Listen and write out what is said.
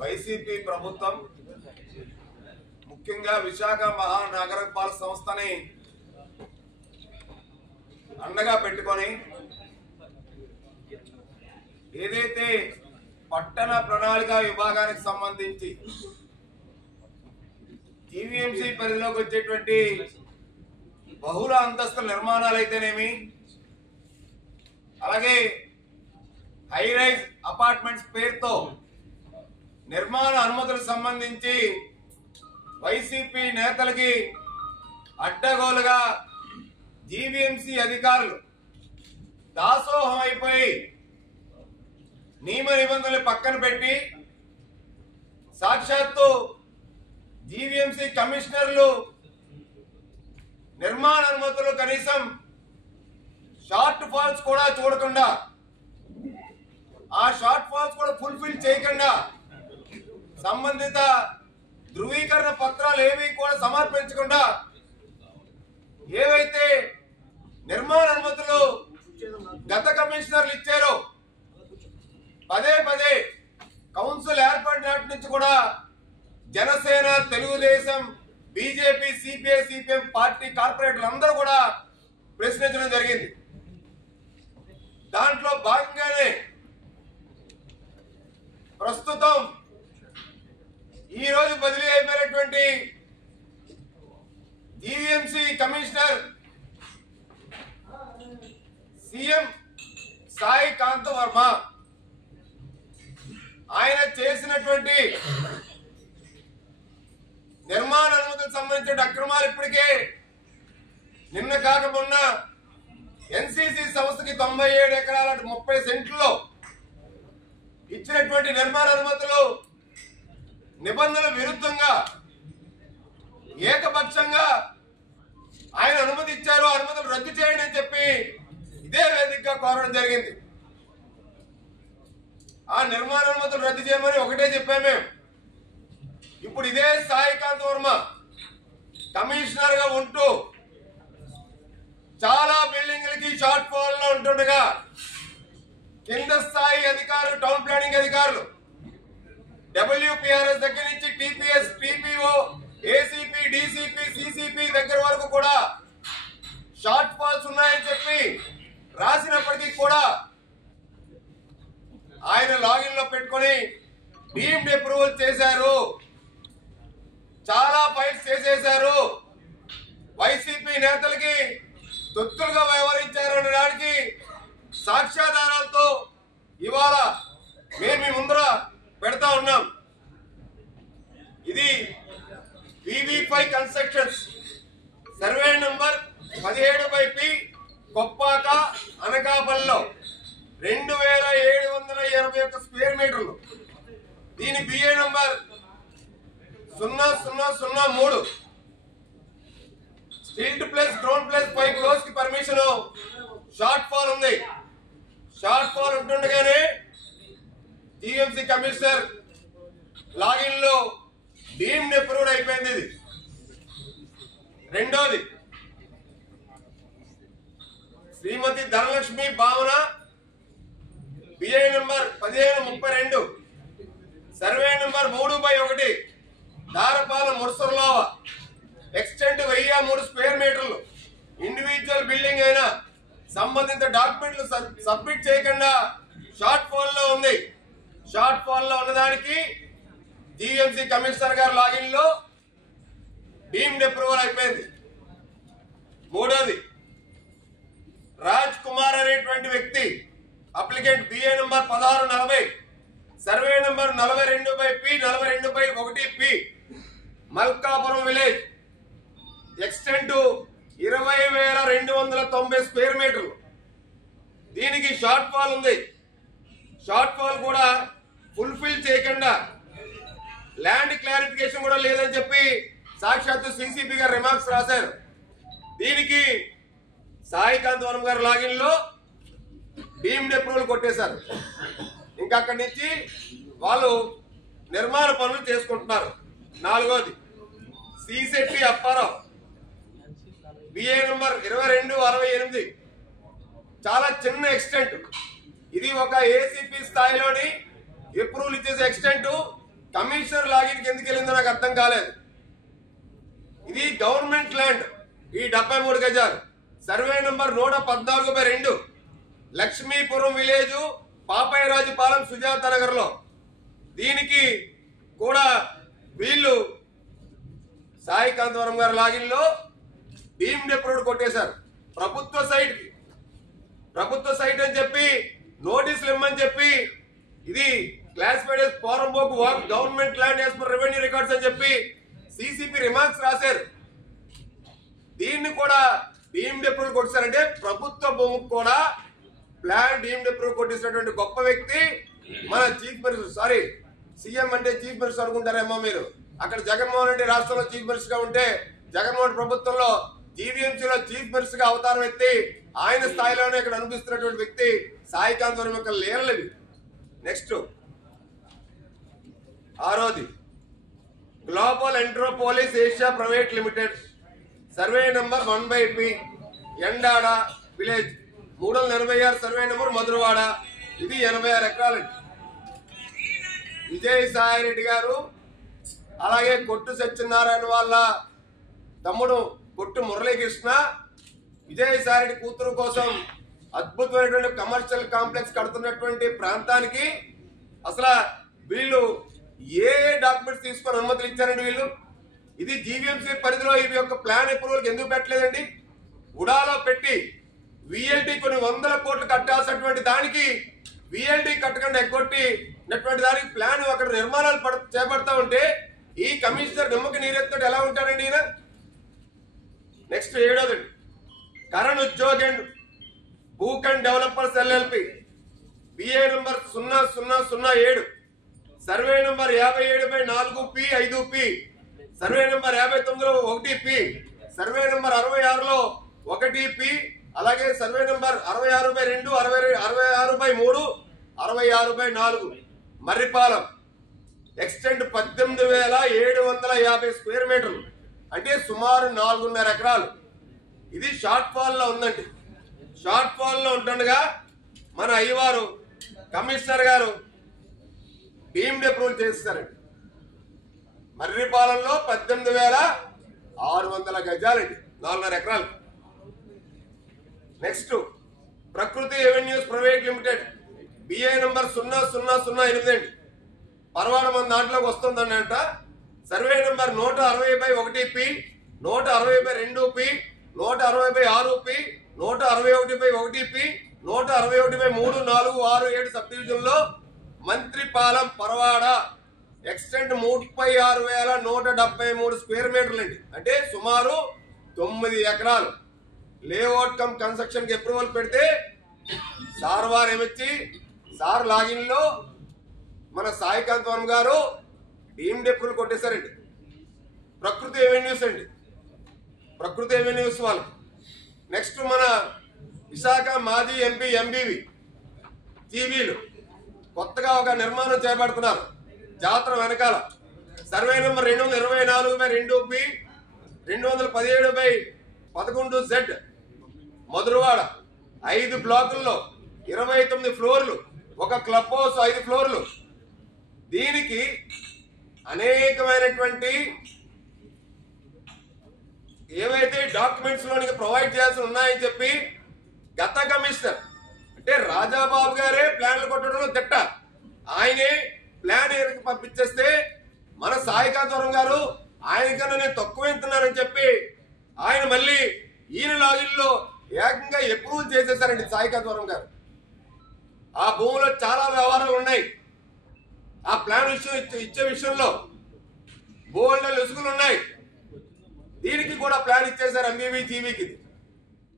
YCP ప్రభుత్వం ముఖ్యంగా విశాఖ మహానగరపాలక సంస్థని అండగా పెట్టుకొని ఏదైతే పట్టణ ప్రణాళిక విభాగానికి సంబంధించి జీవీఎంసీ పరిధిలోకి వచ్చేటువంటి బహుళ అంతస్తుల నిర్మాణాలు అయితేనేమి, అలాగే హై రైజ్ అపార్ట్మెంట్స్ పేరుతో నిర్మాణ అనుమతులకు సంబంధించి వైసీపీ నేతలకి అడ్డగోలుగా జీవీఎంసీ అధికారులు దాసోహం అయిపోయి నియమ నిబంధనలు పక్కన పెట్టి సాక్షాత్తు జీవీఎంసీ కమిషనర్లు నిర్మాణ అనుమతులు కనీసం షార్ట్ ఫాల్స్ కూడా చూడకుండా, ఆ షార్ట్ ఫాల్స్ కూడా ఫుల్ఫిల్ చేయకుండా సంబంధిత ధృవీకరణ పత్రాలు ఏవి కూడా సమర్పించకుండా ఏవైతే నిర్మాణ అనుమతులు గత కమిషనర్లు ఇచ్చారో పదే పదే కౌన్సిల్ ఏర్పడినటి నుంచి కూడా Janasena, Telugu Desam, BJP, CPI, CPM party కార్పొరేటర్లు అందరూ కూడా ప్రశ్నించడం జరిగింది. దాంట్లో భాగంగానే ప్రస్తుతం ఈ రోజు బదిలీ అయిపోయినటువంటి GVMC commissioner C M Sai Kanth Varma ఆయన చేసినటువంటి నిర్మాణ అనుమతులకు సంబంధించిన అక్రమాలు ఇప్పటికే నిన్న కాక మొన్న ఎన్సీసీ సంస్థకి 97 ఎకరాల 30 సెంట్లలో ఇచ్చినటువంటి నిర్మాణ అనుమతులు నిబంధనల విరుద్ధంగా ఏకపక్షంగా ఆయన అనుమతి ఇచ్చారు, అనుమతులు రద్దు చేయండి అని చెప్పి ఇదే వేదికగా కోరడం జరిగింది. ఆ నిర్మాణ అనుమతులు రద్దు చేయమని ఒకటే చెప్పాము మేము. ఇప్పుడు ఇదే సాయికాంత్ వర్మ కమిషనర్ గా ఉంటూ చాలా బిల్డింగ్లకి షార్ట్ ఫాల్ లో ఉంటుండగా కింద స్థాయి అధికారులు, టౌన్ ప్లానింగ్ అధికారులు WPRS దగ్గర నుంచి TPS, TPO, ACP, DCP, CCP దగ్గర వరకు కూడా షార్ట్ ఫాల్స్ ఉన్నాయని చెప్పి రాసినప్పటికీ కూడా ఆయన లాగిన్ లో పెట్టుకొని డీమ్డ్ అప్రూవల్ చేశారు, చాలా ఫైల్స్ చేసేశారు, వైసీపీ నేతలకి తొత్తులుగా వ్యవహరించారు అనడానికి సాక్ష్యాధారాలతో ఇవాళ మేము మీ ముందర పెడతా ఉన్నాం. ఇది VV5 constructions survey number 17/P Koppaka అనకాపల్లిలో 2721 స్క్వేర్ మీటర్లు. దీని BA number 0003 stilt plus ground plus 5 floors కి పర్మిషన్. షార్ట్ ఫాల్ ఉంది. షార్ట్ ఫాల్ ఉంటుండగానే జీఎంసీ కమిషనర్ లాగిన్ లో డీమ్డ్ అప్రూవ్డ్ అయిపోయింది. ఇది రెండోది Shrimati Dhanalakshmi Bhavana BA number 1532 survey number 3/1 Darapala Murasarlova extent 1003 square మీటర్లు. ఇండివిజువల్ బిల్డింగ్ అయినా సంబంధిత డాక్యుమెంట్లు సబ్మిట్ చేయకుండా షార్ట్ ఫాల్ లో ఉంది. షార్ట్ ఫాల్ లో ఉన్నదానికి జీఎంసీ కమిషనర్ గారు లాగిన్ లో డీమ్డ్ అప్రూవల్ అయిపోయింది. మూడోది రాజ్ కుమార్ అనేటువంటి వ్యక్తి applicant BA number 1640 survey number 42/P 42/1P Malkapuram village extent 20,290 square మీటర్లు. దీనికి షార్ట్ ఫాల్ ఉంది. షార్ట్ ఫాల్ కూడా ఫుల్ఫిల్ చేయకుండా ల్యాండ్ క్లారిఫికేషన్ కూడా లేదని చెప్పి సాక్షాత్తు CCP గారు రిమార్క్స్ రాశారు. దీనికి సాయికాంత్ వర్మ గారు లాగిన్ లో డీమ్డ్ అప్రూవల్ కొట్టేశారు. ఇంకా అక్కడి నుంచి వాళ్ళు నిర్మాణ పనులు చేసుకుంటున్నారు. నాలుగోది సిశెట్టి అప్పారావు BA నంబర్ 2268 చాలా చిన్న ఎక్స్టెంట్. ఇది ఒక ACP స్థాయిలోని అప్రూవల్ ఇచ్చేసే ఎక్స్టెంట్. కమిషనర్ లాగిన్కి ఎందుకు వెళ్ళిందో నాకు అర్థం కాలేదు. ఇది గవర్నమెంట్ ల్యాండ్. ఈ 73 గజాలు survey number 114/2 Lakshmipuram village Papayyarajupalem Sujatha Nagar లో. దీనికి కూడా వీళ్ళు సాయి కాంతవరం గారి లాగిన్ లో డీమ్డ్ అప్రూవ్డ్ కొట్టేశారు. ప్రభుత్వ సైట్ అని చెప్పి నోటీసులు ఇమ్మని చెప్పి ఇది classified as poramboke government land as per revenue records అని చెప్పి సిసిపి రిమార్క్స్ రాశారు. దీన్ని కూడా డీమ్డ్ అప్రూవల్ కొట్టారంటే ప్రభుత్వ భూమికి కూడా ప్లాన్ డీమ్డ్ అప్రూవల్ కొట్టించినటువంటి గొప్ప వ్యక్తి మన చీఫ్ మినిస్టర్. సారీ, సీఎం అంటే చీఫ్ మినిస్టర్ అనుకుంటారేమో మీరు. అక్కడ జగన్మోహన్ రెడ్డి రాష్ట్రంలో చీఫ్ మినిస్టర్ గా ఉంటే జగన్మోహన్ ప్రభుత్వంలో జీవీఎంసీలో చీఫ్ మినిస్టర్ గా అవతారం ఎత్తి ఆయన స్థాయిలోనే ఇక్కడ అనిపిస్తున్నటువంటి వ్యక్తి సాయి కాంతవరం యొక్క లీలలు. నెక్స్ట్ 6వది global Entropolis Asia private limited survey number 1/P Endada village 386 survey number Madhurawada. ఇది 86 ఎకరాలండి. విజయసాయి రెడ్డి గారు అలాగే కొట్టు సత్యనారాయణ వాళ్ళ తమ్ముడు కొట్టు మురళీకృష్ణ విజయసాయి రెడ్డి కూతురు కోసం అద్భుతమైనటువంటి కమర్షియల్ కాంప్లెక్స్ కడుతున్నటువంటి ప్రాంతానికి అసలు వీళ్ళు ఏ డాక్యుమెంట్స్ తీసుకొని అనుమతులు ఇచ్చారండి వీళ్ళు? ఇది జీవీఎంసీ పరిధిలో ఇవి యొక్క ప్లాన్ అప్రూవల్ ఎందుకు పెట్టలేదండి? ఉడాలో పెట్టి విఎల్డి కొన్ని 100 కోట్లు కట్టాల్సినటువంటి దానికి విఎల్డి కట్టకుండా ఎగ్గొట్టినటువంటి దానికి ప్లాన్ అక్కడ నిర్మాణాలు చేపడతా ఉంటే ఈ కమిషనర్ నిమ్మకి నీరెత్తుడు ఎలా ఉంటాడండి ఈయన? నెక్స్ట్ 7వది Karan Udyog and Bhukhand developers LLP BA number 0007 survey number 57/4P 5P survey number 59లో 1P సర్వే నంబర్ 66లో 1P అలాగే survey number 66/2 66/3 66/4 Marripalem extent 18,750 square మీటర్లు అంటే సుమారు 4.5 ఎకరాలు. ఇది షార్ట్ ఫాల్ లో ఉందండి. షార్ట్ ఫాల్ లో ఉంటుండగా మన అయ్యవారు కమిషనర్ గారు డీమ్డ్ అప్రూవల్ చేస్తారండి. మర్రిపాలెంలో 18,600 గజాలండి, 4.5 ఎకరాలు. Next Prakruti avenues private limited BA number 0008 అండి. పరవాడ మన దాంట్లోకి వస్తుందండి అంట. Survey number 160/1P 160/2P 160/6P 161/1P 161/3, 4, 6, 7 sub division లో మంత్రిపాలెం పరవాడ ఎక్స్టెంట్ 36,173 స్క్వేర్ మీటర్లు అండి. అంటే సుమారు 9 ఎకరాలు. లేఅవుట్ కమ్ కన్స్ట్రక్షన్ కి అప్రూవల్ పెడితే సార్ వారు ఏమిచ్చి సార్ లాగిన్ లో మన సాయి కాంతవరం గారు డీమ్డ్ అప్రూవల్ కొట్టేశారండి. ప్రకృతి ఎవెన్యూస్ అండి, ప్రకృతి ఎవెన్యూస్ వాళ్ళు. నెక్స్ట్ మన విశాఖ మాజీ ఎంపీ ఎంబీవి జీవీలు కొత్తగా ఒక నిర్మాణం చేపడుతున్నారు జాతర వెనకాల. Survey number 224/2P 217/11Z Madhurawada 5 బ్లాకుల్లో 29 ఫ్లోర్లు, ఒక క్లబ్ హౌస్ 5 ఫ్లోర్లు. దీనికి అనేకమైనటువంటి ఏవైతే డాక్యుమెంట్స్ లో ప్రొవైడ్ చేయాల్సి ఉన్నాయని చెప్పి గత కమిషనర్ అంటే రాజాబాబు గారే ప్లాన్లు కొట్టడంలో తిట్ట. ఆయనే ప్లాన్ పంపించేస్తే మన సాయి కాంతవరం గారు ఆయనకన్నా నేను తక్కువ ఎంతున్నానని చెప్పి ఆయన మళ్ళీ ఈయన లాగిన్లో ఏకంగా అప్రూవల్ చేసేసారండి సాయి కాంతవరం గారు. ఆ భూమిలో చాలా వ్యవహారాలు ఉన్నాయి. ఆ ప్లాన్ విషయం ఇచ్చే విషయంలో బోల్డ్ లుసుగులు ఉన్నాయి. దీనికి కూడా ప్లాన్ ఇచ్చేసారు ఎంబీవీ జీవీకి.